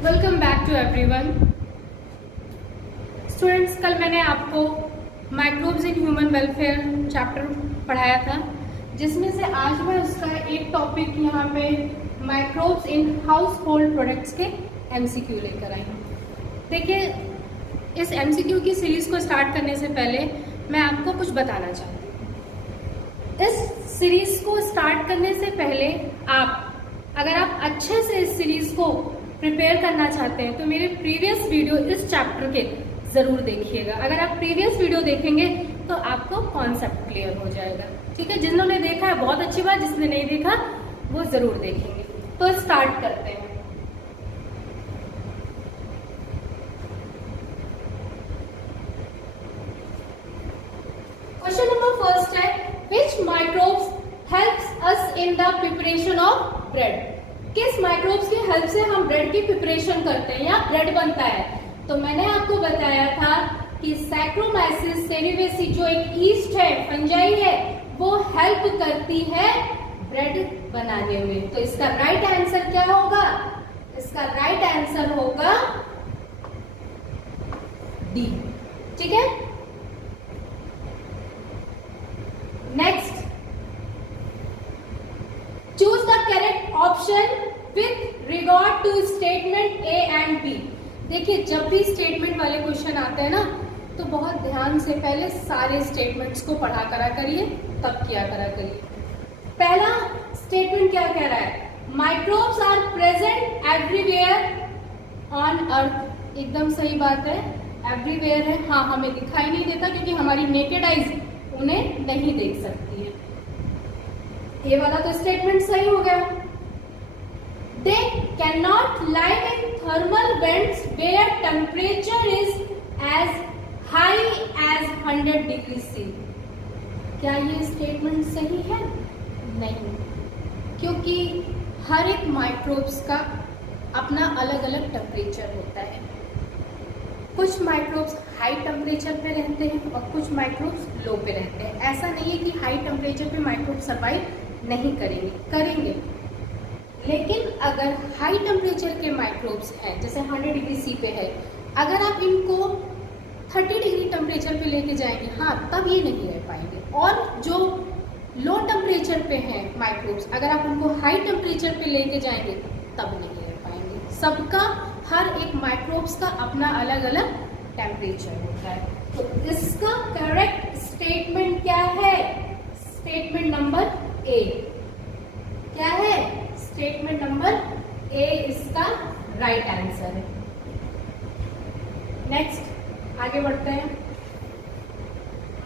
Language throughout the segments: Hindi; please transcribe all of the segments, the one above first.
Welcome back to everyone. Students, कल मैंने आपको microbes in human welfare chapter पढ़ाया था, जिसमें से आज मैं उसका एक टॉपिक यहाँ पे microbes in house hold products के एमसीक्यू लेकर आई हूँ। देखिए, इस एमसीक्यू की सीरीज़ को स्टार्ट करने से पहले मैं आपको कुछ बताना चाहती हूँ। इस सीरीज़ को स्टार्ट करने से पहले अगर आप अच्छे से इस सीरीज़ को प्रिपेयर करना चाहते हैं तो मेरे प्रीवियस वीडियो इस चैप्टर के ज़रूर देखिएगा। अगर आप प्रीवियस वीडियो देखेंगे तो आपको कॉन्सेप्ट क्लियर हो जाएगा। ठीक है, जिन्होंने देखा है बहुत अच्छी बात, जिसने नहीं देखा वो ज़रूर देखेंगे। तो स्टार्ट करते हैं। क्वेश्चन नंबर फर्स्ट है, which microbes helps us in the preparation of bread. किस माइक्रोब्स की हेल्प से हम ब्रेड की प्रिपरेशन करते हैं या ब्रेड बनता है? तो मैंने आपको बताया था कि सैक्रोमाइसिस सेरेनेसी जो एक ईस्ट है, फंजाई है, वो हेल्प करती है ब्रेड बनाने में। तो इसका राइट आंसर क्या होगा? इसका राइट आंसर होगा डी। ठीक है, next, choose the correct option with regard to statement A and B. देखिए, जब भी स्टेटमेंट वाले क्वेश्चन आते हैं ना, तो बहुत ध्यान से पहले सारे स्टेटमेंट्स को पढ़ा करा करिए, तब किया करा करिए। पहला स्टेटमेंट क्या कह रहा है? Microbes are present everywhere on earth. एकदम सही बात है, एवरीवेयर है। हाँ, हमें दिखाई नहीं देता क्योंकि हमारी नेकेड आइज उन्हें नहीं देख सकती है। ये वाला तो स्टेटमेंट सही हो गया। They can not live in thermal vents where temperature is as high as 100 degree C. क्या ये स्टेटमेंट सही है? नहीं, क्योंकि हर एक माइक्रोब्स का अपना अलग अलग टेम्परेचर होता है। कुछ माइक्रोब्स हाई टेम्परेचर पे रहते हैं और कुछ माइक्रोब्स लो पे रहते हैं। ऐसा नहीं है कि हाई टेम्परेचर पे माइक्रोब सर्वाइव नहीं करेंगे। लेकिन अगर हाई टेम्परेचर के माइक्रोब्स हैं, जैसे 100 डिग्री सी पे है, अगर आप इनको 30 डिग्री टेम्परेचर पे लेके जाएंगे, हाँ, तब ये नहीं रह पाएंगे। और जो लो टेम्परेचर पे हैं माइक्रोब्स, अगर आप उनको हाई टेम्परेचर पे लेके जाएंगे, तब नहीं रह पाएंगे। सबका, हर एक माइक्रोब्स का अपना अलग अलग टेम्परेचर होता है। तो इसका करेक्ट स्टेटमेंट क्या है? Statement number A. क्या है? स्टेटमेंट नंबर ए इसका राइट आंसर है। नेक्स्ट, आगे बढ़ते हैं।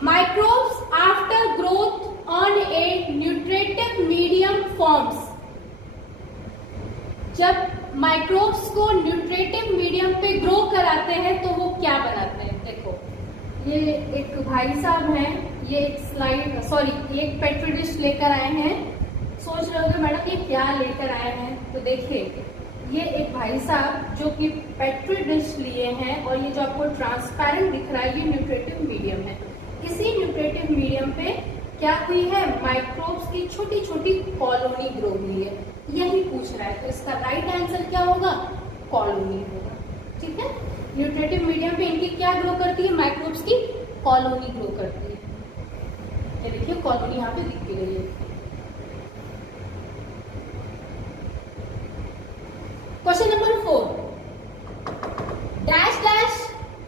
Microbes after growth on A nutritive medium forms. जब माइक्रोब्स को न्यूट्रिटिव मीडियम पे ग्रो कराते हैं तो वो क्या बनाते हैं? देखो, ये एक भाई साहब हैं, ये एक पेट्री डिश लेकर आए हैं। सोच रहे होंगे मैडम ये क्या लेकर आए हैं? तो देखिए, ये एक भाई साहब जो कि पेट्री डिश लिए हैं, और ये जो आपको ट्रांसपेरेंट दिख रहा है, ये न्यूट्रिटिव मीडियम है। इसी न्यूट्रिटिव मीडियम पे क्या हुई है? माइक्रोब्स की छोटी छोटी कॉलोनी ग्रो हुई है। यही पूछ रहा है, तो इसका राइट आंसर क्या होगा? कॉलोनी होगा। ठीक है, न्यूट्रिटिव मीडियम पे इनकी क्या ग्रो करती है? माइक्रोब्स की कॉलोनी ग्रो करती है। ये देखिए, कॉलोनी यहाँ पे दिख रही है। Question number 4, dash dash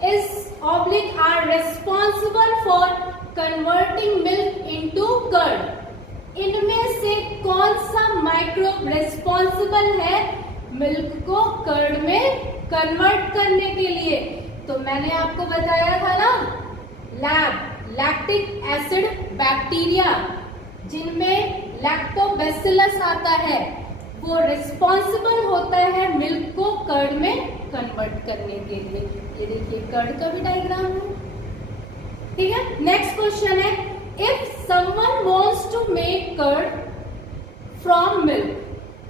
is oblique are responsible for converting milk into curd. इनमें से कौन सा माइक्रोब रिस्पॉन्सिबल है मिल्क को कर्ड में कन्वर्ट करने के लिए? तो मैंने आपको बताया था ना, लैक्टिक एसिड बैक्टीरिया, जिनमें लैक्टोबैसिलस आता है, वो रिस्पॉन्सिबल होता है मिल्क को कर्ड में कन्वर्ट करने के लिए। ये देखिए, कर्ड का भी डायग्राम है। ठीक है, नेक्स्ट क्वेश्चन है, if someone wants to make curd from milk,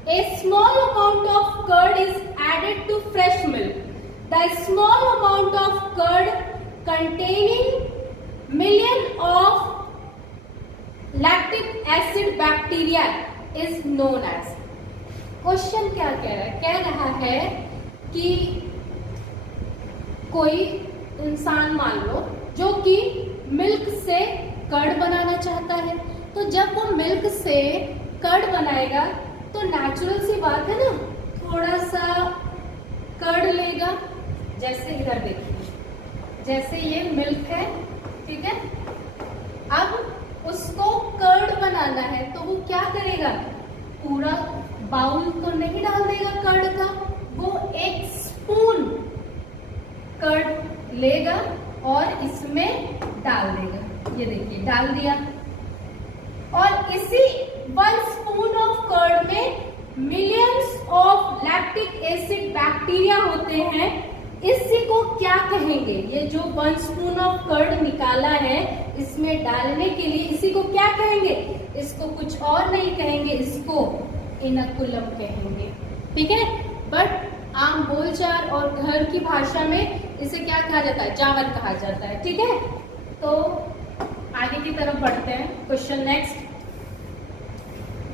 a small amount of curd is added to fresh milk. The small amount of curd containing million of lactic acid bacteria is known as। Question क्या कह रहा है? कह रहा है कि कोई इंसान मान लो जो कि मिल्क से कर्ड बनाना चाहता है, तो जब वो मिल्क से कर्ड बनाएगा तो नेचुरल सी बात है ना, थोड़ा सा कर्ड लेगा। जैसे इधर देखिए, जैसे ये मिल्क है, ठीक है, अब उसको कर्ड बनाना है तो वो क्या करेगा, पूरा बाउल तो नहीं डाल देगा कर्ड का, वो एक स्पून कर्ड लेगा और इसमें डाल देगा। ये देखिए डाल दिया, और इसी 1 स्पून ऑफ कर्ड में millions of lactic acid bacteria होते हैं। इसी को क्या कहेंगे, ये जो 1 स्पून ऑफ कर्ड निकाला है इसमें डालने के लिए, इसी को क्या कहेंगे, इसको कुछ और नहीं कहेंगे, इसको इनकुलम कहेंगे, ठीक है। बट आम बोलचाल और घर की भाषा में इसे क्या कहा जाता है, जावर कहा जाता है, ठीक है। तो आगे की तरफ बढ़ते हैं। Question next,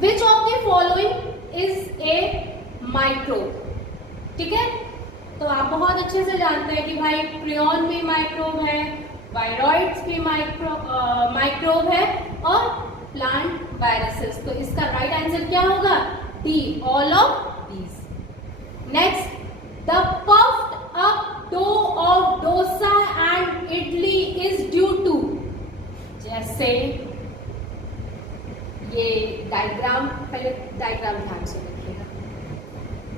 which of the following is a microbe, ठीक है। तो आप बहुत अच्छे से जानते हैं कि भाई प्रियन भी माइक्रोब है, वायरॉइड्स भी माइक्रोब है, और प्लांट वायरसेस। तो इसका राइट आंसर क्या होगा, D, all of these. Next, the puffed up dough of dosa and idli is due to, जैसे ये डायग्राम, पहले डायग्राम ध्यान से देखिएगा।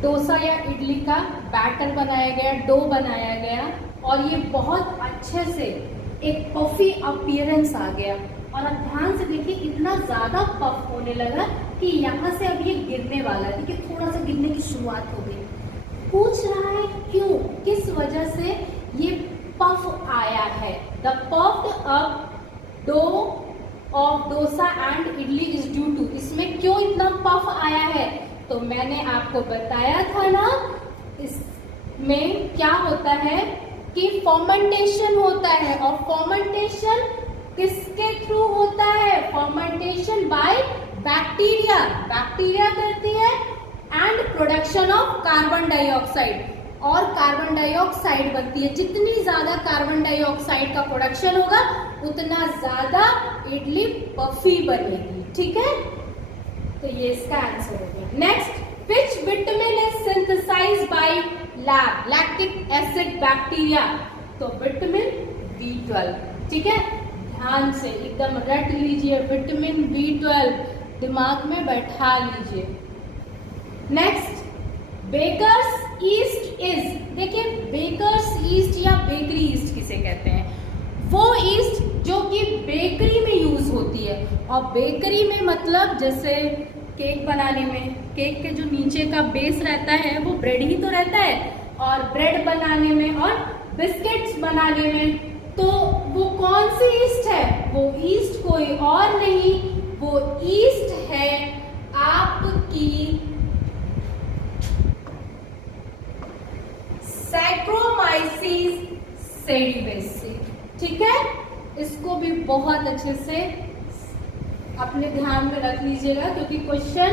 डोसा या इडली का बैटर बनाया गया, डो बनाया गया, और ये बहुत अच्छे से एक पफी अपीयरेंस आ गया, और अब ध्यान से देखिए इतना ज्यादा पफ होने लगा कि यहाँ से अब ये गिरने वाला है, देखिए थोड़ा सा गिरने की शुरुआत हो गई। पूछ रहा है क्यों, किस वजह से ये पफ आया है। The puffed up dough of dosa and idli is due to, इसमें क्यों इतना पफ आया है, तो मैंने आपको बताया था ना, इसमें क्या होता है कि फर्मेंटेशन होता है, और फर्मेंटेशन किसके थ्रू होता है, फर्मेंटेशन बाय बैक्टीरिया, बैक्टीरिया करती है, and production of carbon dioxide, और कार्बन डाइऑक्साइड बनती है। जितनी ज्यादा कार्बन डाइऑक्साइड का प्रोडक्शन होगा उतना ज्यादा इडली पफी बनेगी, ठीक है। तो ये इसका आंसर हो गया। Next, which vitamin is synthesized by lab lactic acid bacteria, तो विटामिन B12, ठीक है। ध्यान से एकदम रट लीजिए, विटामिन B12 दिमाग में बैठा लीजिए। नेक्स्ट, बेकर्स ईस्ट इज, देखिए बेकर्स ईस्ट या बेकरी ईस्ट किसे कहते हैं, वो ईस्ट जो कि बेकरी में यूज होती है। और बेकरी में मतलब जैसे केक बनाने में, केक के जो नीचे का बेस रहता है वो ब्रेड ही तो रहता है, और ब्रेड बनाने में और बिस्किट्स बनाने में, तो वो कौन सी ईस्ट है, वो ईस्ट कोई और नहीं, वो ईस्ट है आपकी सैक्रोमाइसीस सेरेब्रेसी, ठीक है। इसको भी बहुत अच्छे से अपने ध्यान में रख लीजिएगा क्योंकि क्वेश्चन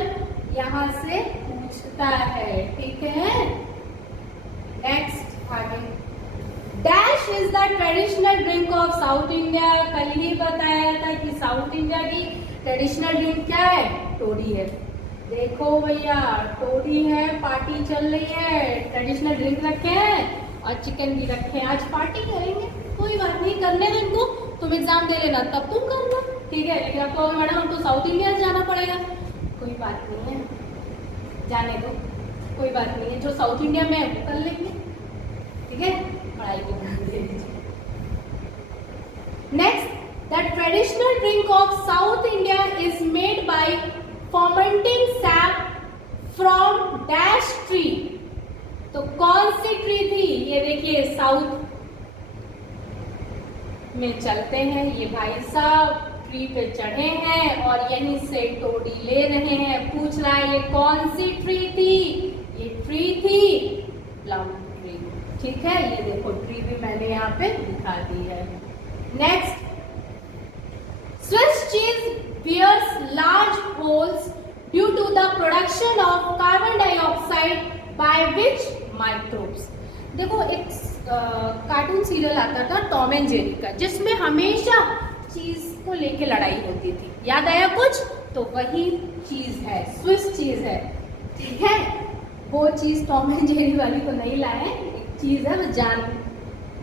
यहां से पूछता है, ठीक है। नेक्स्ट आगे, dash is the traditional drink of south India. कल ही बताया था कि साउथ इंडिया की ट्रेडिशनल ड्रिंक क्या है, टोडी है। देखो भैया टोडी है, पार्टी चल रही है, ट्रेडिशनल ड्रिंक रखे हैं और चिकन भी रखे हैं, आज पार्टी करेंगे। कोई बात नहीं, करने दो इनको, तुम एग्जाम दे लेना तब तुम करना, ठीक है। लेकिन आपको मैडम हमको साउथ इंडिया जाना पड़ेगा, कोई बात नहीं है, जाने दो, कोई बात नहीं है, जो साउथ इंडिया में है वो कर लेंगे, ठीक है। पढ़ाई को ध्यान दे दीजिए। Next, the traditional drink of south India is made by fermenting SAP from dash tree, तो कौन सी ट्री थी, ये देखिए साउथ में चलते हैं, ये भाई साहब ट्री पे चढ़े हैं और यहीं से टोडी ले रहे हैं। पूछ रहा है ये कौन सी ट्री थी, ये ट्री थी प्लम ट्री, ठीक है। ये देखो ट्री भी मैंने यहाँ पे दिखा दी है। Next, Swiss cheese bears large holes due to the production of carbon dioxide by which microbes. देखो एक कार्टून सीरियल आता था टॉम एंड जेरी का, जिसमें हमेशा चीज को लेके लड़ाई होती थी। याद आया कुछ? तो वही चीज है, स्विस चीज है, ठीक है। वो चीज टॉम एंड जेरी वाली तो नहीं लाए, एक चीज है, वो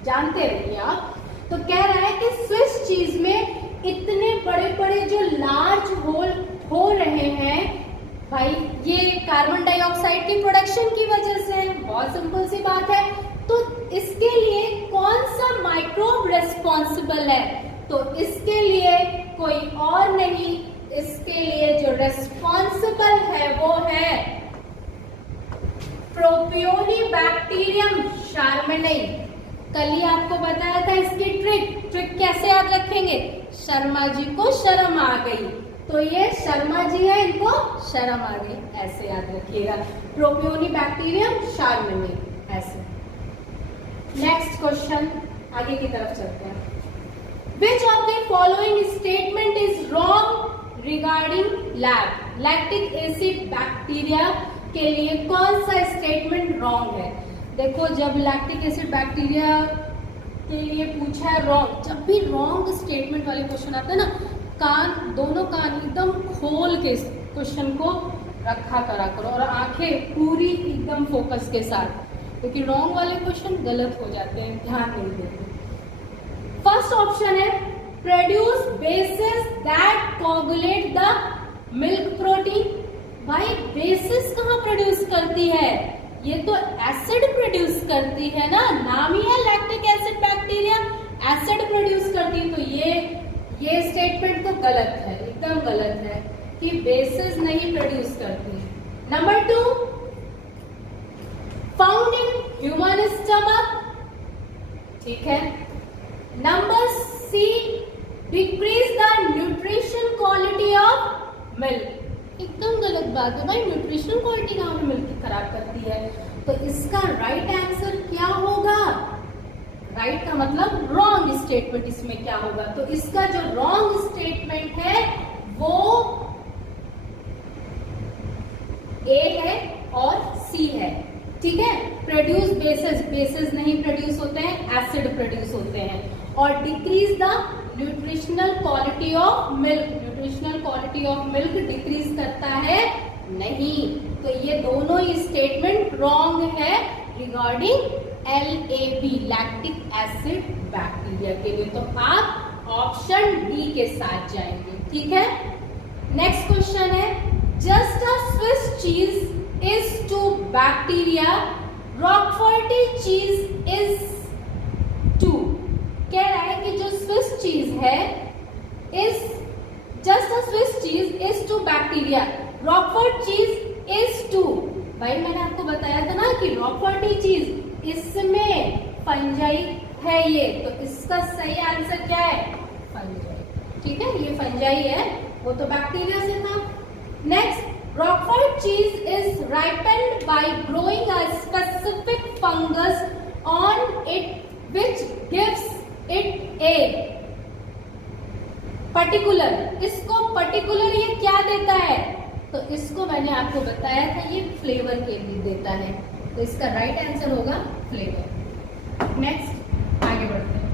जानते रहिए आप। तो कह रहा है कि स्विस चीज में इतने बड़े बड़े जो लार्ज होल हो रहे हैं भाई, ये कार्बन डाइऑक्साइड की प्रोडक्शन की वजह से है। बहुत सिंपल सी बात है। तो इसके लिए कौन सा माइक्रोब रिस्पॉन्सिबल है? तो इसके लिए कोई और नहीं, इसके लिए जो रिस्पॉन्सिबल है वो है प्रोपियोनिबैक्टीरियम शार्मनेई। कल ही आपको बताया था इसकी ट्रिक कैसे याद रखेंगे। शर्मा जी को शर्म आ गई, तो ये शर्मा जी है, इनको शर्म आ गई, ऐसे याद रखिएगा। प्रोपियोनिबैक्टीरियम शार्मनेई, ऐसे। नेक्स्ट क्वेश्चन, आगे की तरफ चलते हैं। Which of the following statement is wrong regarding lactic acid bacteria? के लिए कौन सा स्टेटमेंट रॉन्ग है? देखो, जब लैक्टिक एसिड बैक्टीरिया के लिए पूछा है रॉन्ग, जब भी रॉन्ग स्टेटमेंट वाले क्वेश्चन आते हैं ना, दोनों कान एकदम खोल के क्वेश्चन को रखा करा करो और आंखें पूरी एकदम फोकस के साथ, क्योंकि रॉन्ग वाले क्वेश्चन गलत हो जाते हैं, ध्यान नहीं देते। फर्स्ट ऑप्शन है produce basis that coagulate the milk protein. भाई बेसिस कहाँ प्रोड्यूस करती है? ये तो एसिड प्रोड्यूस करती है ना, नाम ही है lactic acid bacteria, acid produce करती है। तो ये स्टेटमेंट तो गलत है, एकदम गलत है कि बेसिस नहीं प्रोड्यूस करती है। Number 2, found in human stomach, ठीक है। Number C, decrease the nutrition quality of milk, एकदम गलत बात है भाई, न्यूट्रिशनल क्वालिटी कहाँ पे मिल्क की खराब करती है। तो इसका राइट आंसर क्या होगा? राइट का मतलब रॉन्ग स्टेटमेंट इसमें क्या होगा? तो इसका जो रॉन्ग स्टेटमेंट है वो ए है और सी है, ठीक है। प्रोड्यूस बेसिस नहीं प्रोड्यूस होते हैं, एसिड प्रोड्यूस होते हैं। और decrease the nutritional quality of milk, nutritional quality of milk decrease करता है नहीं। तो ये दोनों ही स्टेटमेंट रॉन्ग है regarding LAB, lactic acid bacteria के लिए। तो आप ऑप्शन डी के साथ जाएंगे, ठीक है। नेक्स्ट क्वेश्चन है, just a Swiss cheese is to bacteria, roqueforti cheese is to. कह रहा है कि जो स्विस चीज है is just a Swiss cheese is to bacteria, Roquefort cheese is to. भाई मैंने आपको बताया था ना कि रॉकफोर्टी चीज इसमें फंजाई है ये, तो इसका सही आंसर क्या है? फंजाई, ठीक है, ये फंजाई है, वो तो बैक्टीरिया से था। Next, Rockfort cheese is ripened bye growing a specific fungus on it which gives it a particular. इसको पर्टिकुलर ये क्या देता है? तो इसको मैंने आपको बताया था, ये फ्लेवर के लिए देता है। तो इसका राइट आंसर होगा फ्लेवर। नेक्स्ट आगे बढ़ते हैं।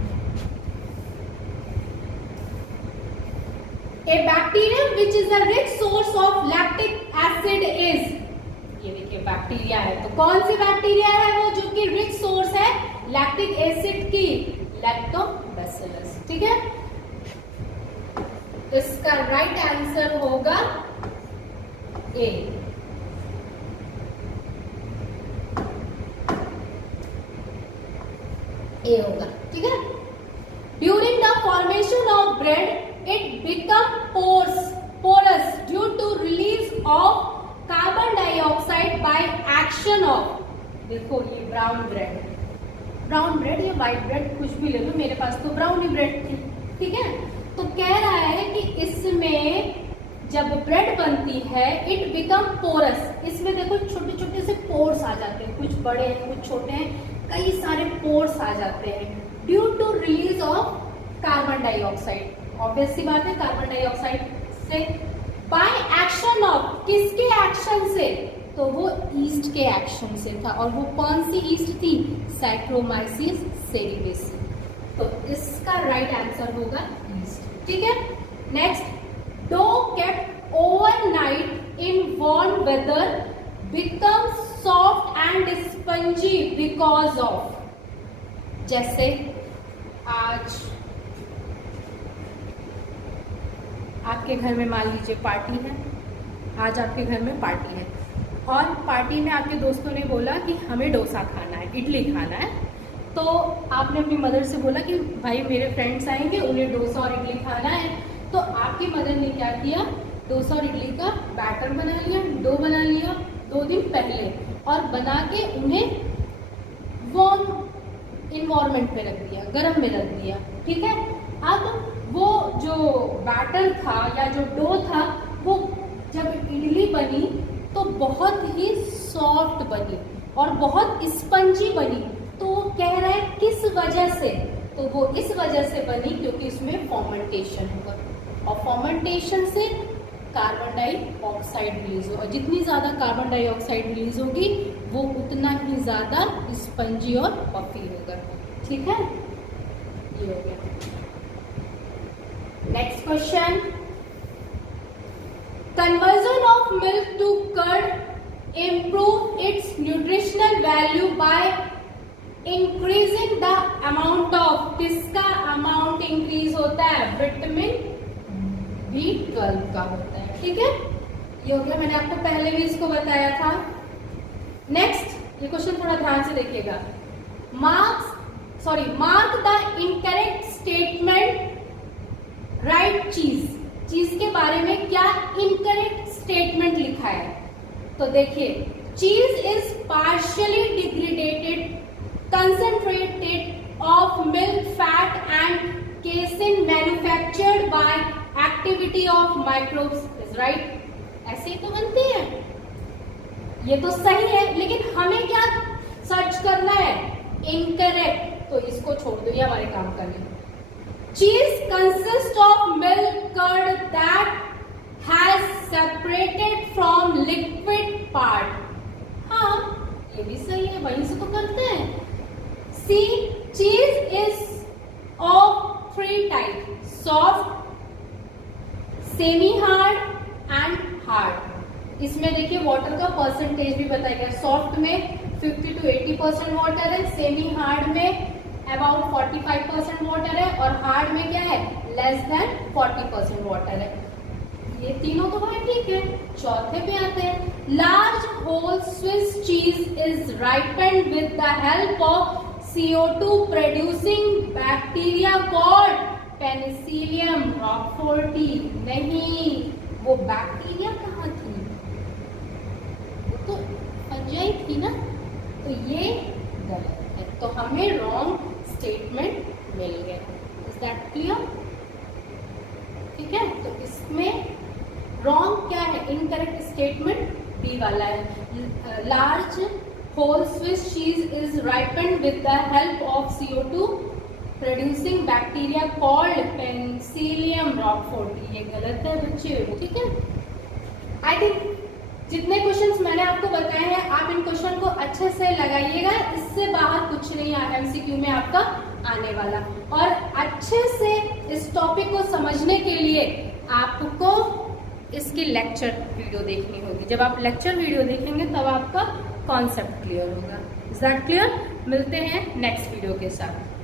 ए bacterium which is a rich source of lactic acid is, ये देखिए बैक्टीरिया है, तो कौन सी बैक्टीरिया है वो जो कि रिच सोर्स है लैक्टिक एसिड की? लैक्टोबैसिलस, ठीक है। इसका राइट आंसर होगा ए। ए होगा, ठीक है। During the formation of bread it become porous due to release of carbon dioxide by action of, देखो ये ब्राउन ब्रेड या व्हाइट ब्रेड कुछ भी ले लो, मेरे पास तो ब्राउन ही ब्रेड थी, ठीक है। तो कह रहा है कि इसमें जब ब्रेड बनती है इट बिकम पोरस, इसमें देखो छोटे छोटे से पोर्स आ जाते हैं, कुछ बड़े हैं कुछ छोटे हैं, कई सारे पोर्स आ जाते हैं due to release of carbon dioxide. Obvious सी बात है, कार्बन डाइऑक्साइड से बाय एक्शन ऑफ, किसके एक्शन से? तो वो ईस्ट के एक्शन से था, और वो कौन सी ईस्ट थी? सैक्रोमाइसिस सेरेबेसी। तो इसका राइट आंसर होगा ईस्ट। ठीक है, next, dough kept overnight in warm weather becomes soft and spongy because of. जैसे आज आपके घर में मान लीजिए पार्टी है, आज आपके घर में पार्टी है, और पार्टी में आपके दोस्तों ने बोला कि हमें डोसा खाना है, इडली खाना है। तो आपने अपनी मदर से बोला कि भाई मेरे फ्रेंड्स आएंगे, उन्हें डोसा और इडली खाना है। तो आपकी मदर ने क्या किया? डोसा और इडली का बैटर बना लिया, डो बना लिया 2 दिन पहले, और बना के उन्हें वार्म इन्वायरमेंट में रख दिया, गर्म में रख दिया। ठीक है, अब वो जो बैटर था या जो डो था, वो जब इडली बनी तो बहुत ही सॉफ्ट बनी और बहुत स्पंजी बनी। तो वो कह रहा है किस वजह से? तो वो इस वजह से बनी क्योंकि इसमें फर्मेंटेशन हुआ, और फर्मेंटेशन से कार्बन डाइऑक्साइड रिलीज होगा। जितनी ज़्यादा कार्बन डाइऑक्साइड रिलीज होगी वो उतना ही ज़्यादा स्पंजी और पफी होगा। ठीक है, ये हो गया। Next question, conversion of milk to curd improve its nutritional value by increasing the amount of, किसका अमाउंट इंक्रीज होता है? विटामिन B12 का होता है। ठीक है, ये हो गया, मैंने आपको पहले भी इसको बताया था। नेक्स्ट, ये क्वेश्चन थोड़ा ध्यान से देखिएगा। Mark the incorrect statement, right चीज के बारे में क्या इनकरेक्ट स्टेटमेंट लिखा है? तो देखिए, cheese is partially degradated concentrated of milk fat and casein manufactured by activity of microbes, is right. ऐसे ही तो बनती है, ये तो सही है, लेकिन हमें क्या सर्च करना है? इनकरेक्ट। तो इसको छोड़ दो, ये हमारे काम का नहीं। Cheese consists of milk curd that has separated from liquid part. हाँ, ये भी सही है, वहीं से तो करते हैं। C, cheese is of 3 types: soft, semi hard and hard। इसमें देखिए वाटर का परसेंटेज भी बताया गया। सॉफ्ट में 50 to 80% वाटर है, सेमी हार्ड में अबाउट 45% वाटर है, और हार्ड में क्या है? लेस देन 40% वाटर है। ये तीनों तो भाई ठीक है। चौथे पे आते हैं, large hole Swiss cheese is ripened with the help of CO2 producing bacteria called Penicillium roqueforti. नहीं, वो बैक्टीरिया कहाँ थी? वो तो फंजाई थी ना, तो ये गलत है। तो हमें रॉन्ग स्टेटमेंट मिल गया। Is that clear? ठीक है, तो इसमें रॉन्ग क्या है? इनकरेक्ट स्टेटमेंट डी वाला है। Large hole Swiss cheese is ripened with the help of CO2 producing bacteria called Penicillium roqueforti. ये गलत है बच्चे। ठीक है, आई थिंक जितने क्वेश्चंस मैंने आपको बताए हैं, आप इन क्वेश्चन को अच्छे से लगाइएगा। इससे बाहर कुछ नहीं है MCQ में आपका आने वाला। और अच्छे से इस टॉपिक को समझने के लिए आपको इसकी लेक्चर वीडियो देखनी होगी। जब आप लेक्चर वीडियो देखेंगे तब आपका कॉन्सेप्ट क्लियर होगा। Is that clear? मिलते हैं नेक्स्ट वीडियो के साथ।